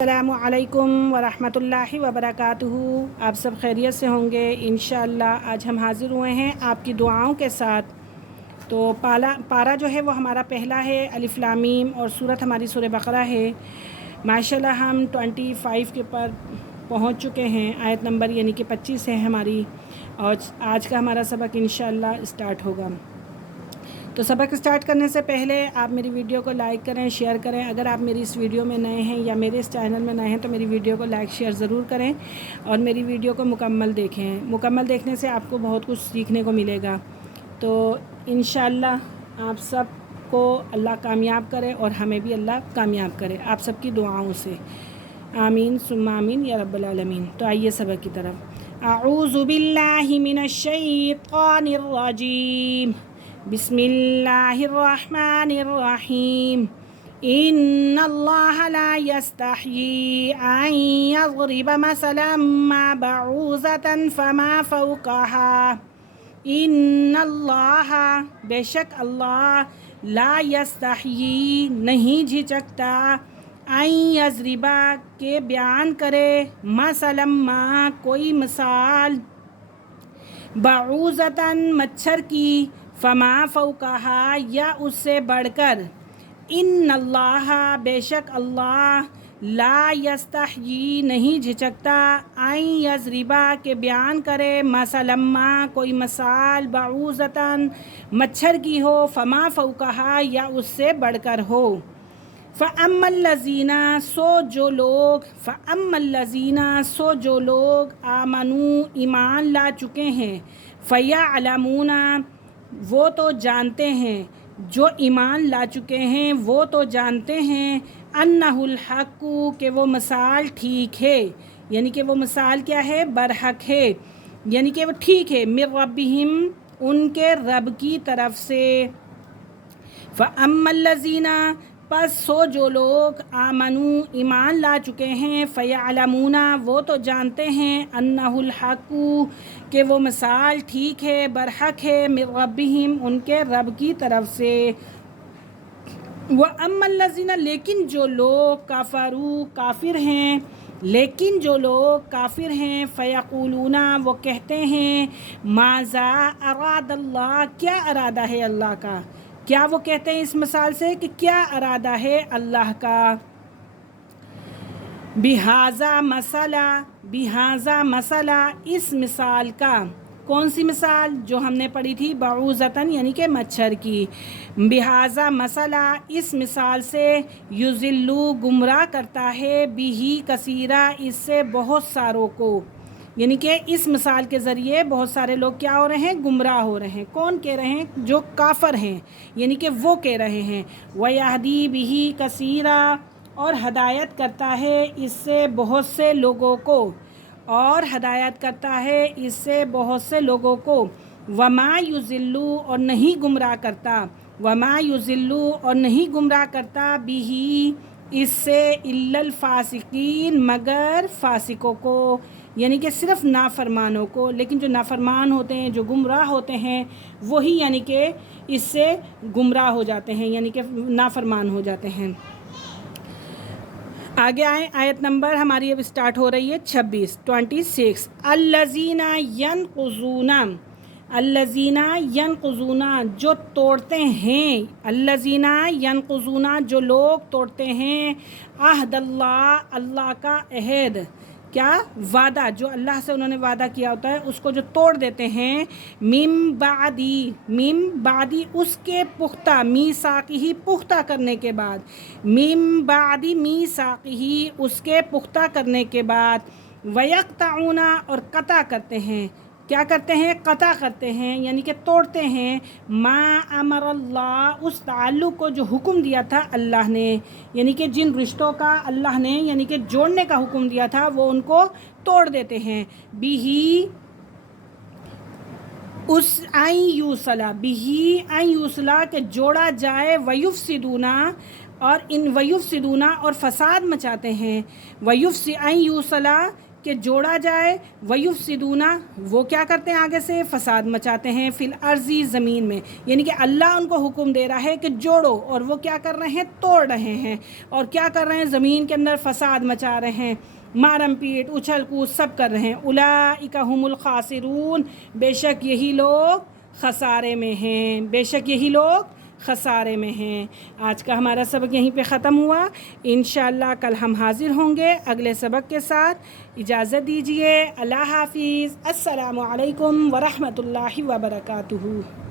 السلام علیکم ورحمۃ اللہ وبرکاتہ۔ آپ سب خیریت سے ہوں گے انشاءاللہ۔ آج ہم حاضر ہوئے ہیں آپ کی دعاؤں کے ساتھ۔ تو پارہ جو ہے وہ ہمارا پہلا ہے الف لام میم، اور سورت ہماری سورہ بقرہ ہے۔ ماشاءاللہ ہم 25 کے پر پہنچ چکے ہیں، آیت نمبر یعنی کہ 25 ہے ہماری، اور آج کا ہمارا سبق انشاءاللہ اسٹارٹ ہوگا۔ تو سبق اسٹارٹ کرنے سے پہلے آپ میری ویڈیو کو لائک کریں، شیئر کریں۔ اگر آپ میری اس ویڈیو میں نئے ہیں یا میرے اس چینل میں نئے ہیں تو میری ویڈیو کو لائک شیئر ضرور کریں، اور میری ویڈیو کو مکمل دیکھیں۔ مکمل دیکھنے سے آپ کو بہت کچھ سیکھنے کو ملے گا۔ تو انشاءاللہ آپ سب کو اللہ کامیاب کرے، اور ہمیں بھی اللہ کامیاب کرے آپ سب کی دعاؤں سے، آمین ثم آمین یا رب العالمین۔ تو آئیے سبق کی طرف۔ اعوذ باللہ من الشیطان الرجیم، بسم اللہ الرحمن الرحیم۔ ان اللہ لا یستحیی ان یضرب مثلا ما بعوضۃ فما فوقها۔ ان اللہ، بے شک اللہ، لا یستحیی، نہیں جھجکتا، ان یضربا، کہ بیان کرے، مثلا ما، کوئی مثال، بعوضۃ، مچھر کی، فما فوقہا، یا اس سے بڑھ کر، ان اللہ، بے شک اللہ، لا یستحیی، نہیں جھجکتا، ان یضربا، کہ بیان کرے، مثلا ما، کوئی مثال، بعوضۃ، مچھر کی ہو، فما فوقہا، یا اس سے بڑھ کر ہو۔ فَأَمَّا الَّذِينَ، سو جو لوگ، فَأَمَّا الَّذِينَ، سو جو لوگ، آمنوا، ایمان لا چکے ہیں، فَيَعْلَمُونَ، وہ تو جانتے ہیں، جو ایمان لا چکے ہیں وہ تو جانتے ہیں، اَنَّهُ الْحَقُّ، کہ وہ مثال ٹھیک ہے، یعنی کہ وہ مثال کیا ہے، برحق ہے، یعنی کہ وہ ٹھیک ہے، مِن رَبِّهِمْ، ان کے رب کی طرف سے۔ فَأَمَّا الَّذِينَ، پس سو جو لوگ، آمنوا، ایمان لا چکے ہیں، فَيَعْلَمُونَ، وہ تو جانتے ہیں، أَنَّهُ الْحَقُّ، کہ وہ مثال ٹھیک ہے، برحق ہے، مِن رَبِّهِمْ، ان کے رب کی طرف سے۔ وَأَمَّا الَّذِينَ، لیکن جو لوگ، کفروا، کافر ہیں، لیکن جو لوگ کافر ہیں، فَيَقُولُونَ، وہ کہتے ہیں، ماذا اراد اللہ، کیا ارادہ ہے اللہ کا، کیا وہ کہتے ہیں اس مثال سے کہ کیا ارادہ ہے اللہ کا، بہذا مسئلہ، بہذا مسئلہ، اس مثال کا، کون سی مثال جو ہم نے پڑھی تھی، بعوضۃ، یعنی کہ مچھر کی، بہذا مسئلہ، اس مثال سے، یضلوا، گمراہ کرتا ہے، بہ کثیرا، اس سے بہت ساروں کو، یعنی کہ اس مثال کے ذریعے بہت سارے لوگ کیا ہو رہے ہیں، گمراہ ہو رہے ہیں۔ کون کہہ رہے ہیں، جو کافر ہیں، یعنی کہ وہ کہہ رہے ہیں، وَيَهْدِي بِهِ كَثِيرًا، اور ہدایت کرتا ہے اس سے بہت سے لوگوں کو، اور ہدایت کرتا ہے اس سے بہت سے لوگوں کو، وَمَا يُضِلُّ، اور نہیں گمراہ کرتا، وَمَا يُضِلُّ، اور نہیں گمراہ کرتا، بِهِ، اس سے، إِلَّا الْفَاسِقِينَ، مگر فاسقوں کو، یعنی کہ صرف نافرمانوں کو۔ لیکن جو نافرمان ہوتے ہیں، جو گمراہ ہوتے ہیں، وہی یعنی کہ اس سے گمراہ ہو جاتے ہیں، یعنی کہ نافرمان ہو جاتے ہیں۔ آگے آئیں، آیت نمبر ہماری اب اسٹارٹ ہو رہی ہے 26۔ الذین ینقضون، الذین ینقضون، جو توڑتے ہیں، الذین ینقضون، جو لوگ توڑتے ہیں، عہد اللہ، اللہ کا عہد، کیا، وعدہ، جو اللہ سے انہوں نے وعدہ کیا ہوتا ہے اس کو جو توڑ دیتے ہیں، من بعدی، من بعدی، اس کے پختہ، میثاقہ، پختہ کرنے کے بعد، من بعدی میثاقہ، اس کے پختہ کرنے کے بعد، ویقطعون، اور قطع کرتے ہیں، کیا کرتے ہیں، قطع کرتے ہیں، یعنی کہ توڑتے ہیں، ما امر اللہ، اس تعلق کو جو حکم دیا تھا اللہ نے، یعنی کہ جن رشتوں کا اللہ نے یعنی کہ جوڑنے کا حکم دیا تھا وہ ان کو توڑ دیتے ہیں، بھی، اس، ان یوصلا، بھی، ان یوصلا، کہ جوڑا جائے، ویفسدون، اور ان ویفسدون، اور فساد مچاتے ہیں، ان یوصلا، کہ جوڑا جائے، وَيُفْسِدُونَ وہ کیا کرتے ہیں آگے سے، فساد مچاتے ہیں، فی الارض زمین میں، یعنی کہ اللہ ان کو حکم دے رہا ہے کہ جوڑو، اور وہ کیا کر رہے ہیں، توڑ رہے ہیں، اور کیا کر رہے ہیں، زمین کے اندر فساد مچا رہے ہیں، مارم پیٹ، اچھل کود سب کر رہے ہیں۔ اولئک هم الخاسرون بے شک یہی لوگ خسارے میں ہیں، بے شک یہی لوگ خسارے میں ہیں۔ آج کا ہمارا سبق یہیں پہ ختم ہوا، انشاءاللہ کل ہم حاضر ہوں گے اگلے سبق کے ساتھ۔ اجازت دیجیے، اللہ حافظ، السلام علیکم ورحمۃ اللہ وبرکاتہ۔